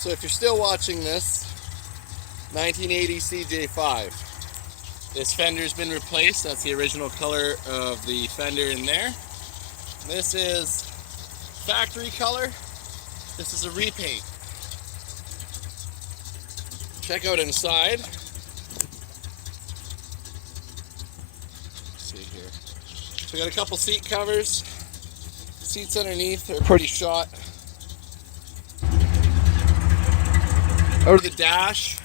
So if you're still watching this, 1980 cj5. This fender's been replaced. That's the original color of the fender in there. This is factory color. This is a repaint. Check out inside. Let's see here. So we got a couple seat covers. Seats underneath are pretty shot. Out of the dash,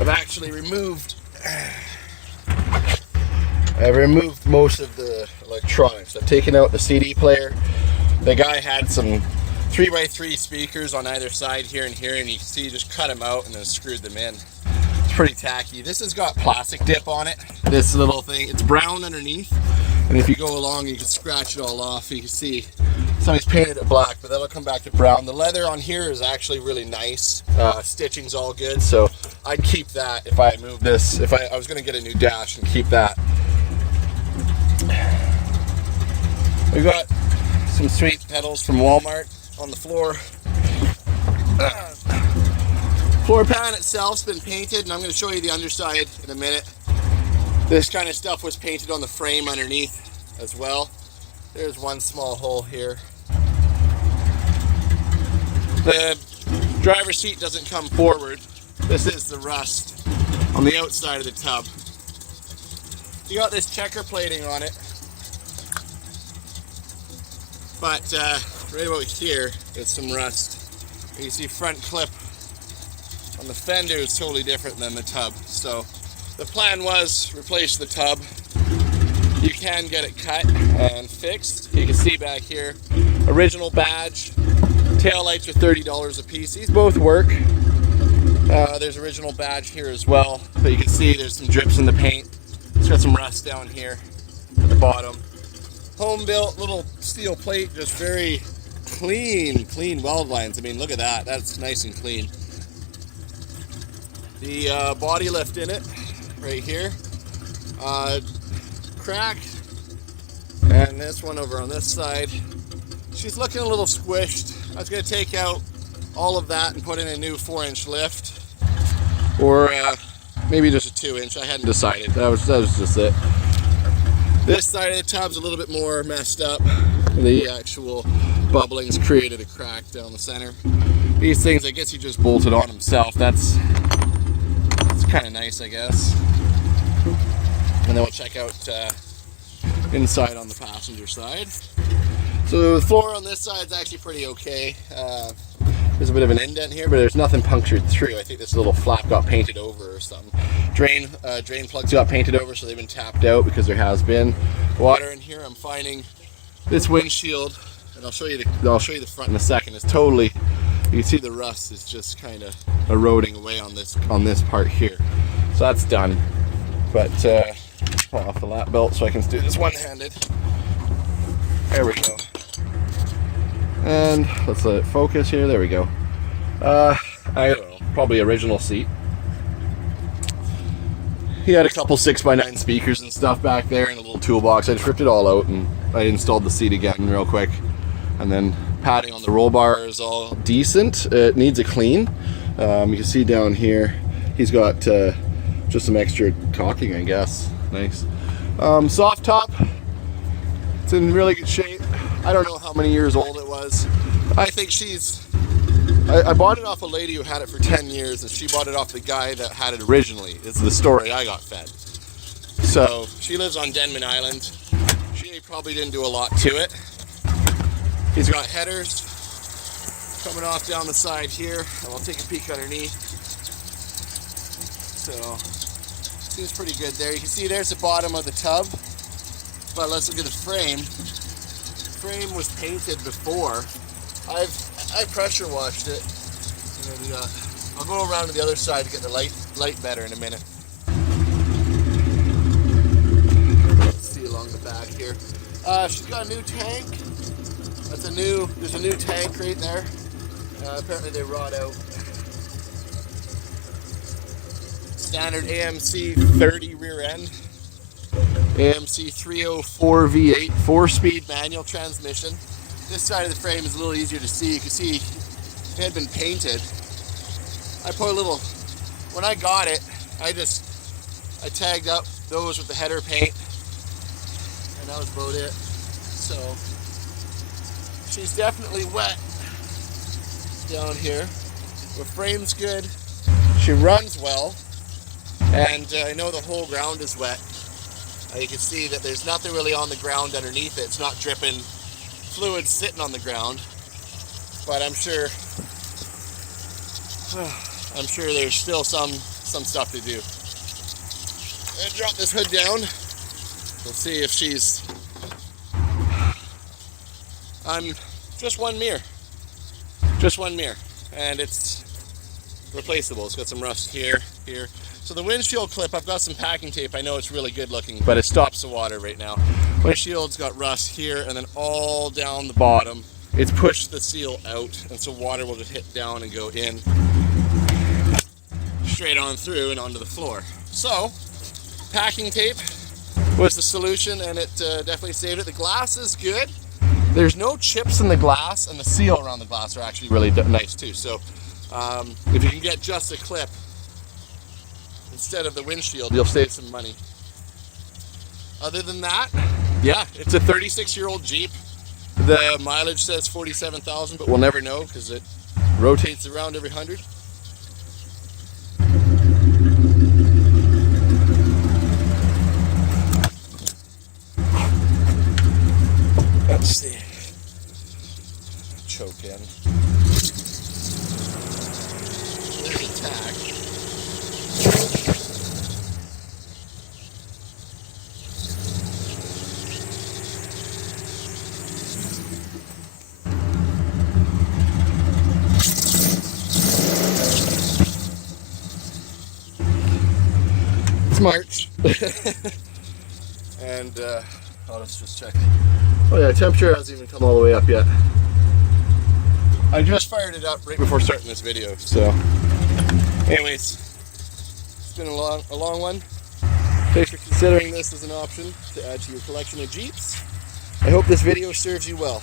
I've actually removed most of the electronics. I've taken out the CD player. The guy had some 3x3 speakers on either side here and here, and you can see just cut them out and then screwed them in. It's pretty tacky. This has got plastic dip on it. This little thing, it's brown underneath, and if you go along you can scratch it all off. You can see somebody's painted it black, but that'll come back to brown. The leather on here is actually really nice. Stitching's all good, so I'd keep that if I moved this. If I was going to get a new dash and keep that. We've got some sweet pedals from Walmart on the floor. Floor pan itself's been painted, and I'm going to show you the underside in a minute. This kind of stuff was painted on the frame underneath as well. There's one small hole here. The driver's seat doesn't come forward. This is the rust on the outside of the tub. You got this checker plating on it, but right about here is some rust. You see front clip on the fender is totally different than the tub. So the plan was replace the tub. You can get it cut and fixed. You can see back here, original badge. Tail lights are $30 a piece. These both work. There's original badge here as well. But you can see there's some drips in the paint. It's got some rust down here at the bottom. Home built little steel plate, just very clean weld lines. I mean, look at that. That's nice and clean. The body lift in it, right here, cracked. And this one over on this side, she's looking a little squished. I was going to take out all of that and put in a new 4-inch lift, or maybe just a 2-inch. I hadn't decided. That was just it. This side of the tub's a little bit more messed up. The actual bubbling's created a crack down the center. These things, I guess he just bolted on himself. That's kind of nice, I guess. And then we'll check out inside on the passenger side. So the floor on this side is actually pretty okay. There's a bit of an indent here, but there's nothing punctured through. I think this little flap got painted over or something. Drain plugs got painted over, so they've been tapped out because there has been water in here. I'm finding this windshield, and I'll show you the front in a second. It's totally, you can see the rust is just kind of eroding away on this part here. So that's done. But pull off the lap belt so I can do this one-handed. There we go. And let's let it focus here. There we go. I don't know, probably original seat. He had a couple 6x9 speakers and stuff back there in a little toolbox. I just ripped it all out and I installed the seat again real quick. And then padding on the roll bar is all decent. It needs a clean. You can see down here he's got just some extra caulking, I guess. Nice. Soft top. It's in really good shape. I don't know how many years old it was. I think I bought it off a lady who had it for 10 years, and she bought it off the guy that had it originally, is the story I got fed. So she lives on Denman Island. She probably didn't do a lot to it. He's got headers coming off down the side here, and we'll take a peek underneath. So seems pretty good there. You can see there's the bottom of the tub, but let's look at the frame. Frame was painted before. I pressure washed it, and I'll go around to the other side to get the light better in a minute. Let's see along the back here. She's got a new tank. There's a new tank right there. Apparently they rot out. Standard AMC 30 rear end. AMC 304 V8 4-speed manual transmission. This side of the frame is a little easier to see. You can see it had been painted. I put a little, when I got it, I tagged up those with the header paint, and that was about it. So she's definitely wet down here. The frame's good. She runs well, and I know the whole ground is wet. You can see that there's nothing really on the ground underneath it. It's not dripping fluid sitting on the ground, but I'm sure there's still some stuff to do. I'm gonna drop this hood down. We'll see if she's. I'm just one mirror, and it's replaceable. It's got some rust here. So the windshield clip, I've got some packing tape. I know it's really good looking, but it stops the water right now. Windshield's got rust here, and then all down the bottom, it's pushed the seal out, and so water will just hit down and go in straight on through and onto the floor. So packing tape was the solution, and it definitely saved it. The glass is good. There's no chips in the glass, and the seal around the glass are actually really nice too. So if you can get just a clip instead of the windshield, you'll save some money. Other than that, yeah, it's a 36-year-old Jeep. The mileage says 47,000, but we'll never know because it rotates around every 100. Let's see. Choke in. There's a tack. It's March. And let's just check. Oh yeah, temperature hasn't even come all the way up yet. I just fired it up right before starting this video, so anyways, it's been a long one. Thanks for considering this as an option to add to your collection of Jeeps. I hope this video serves you well.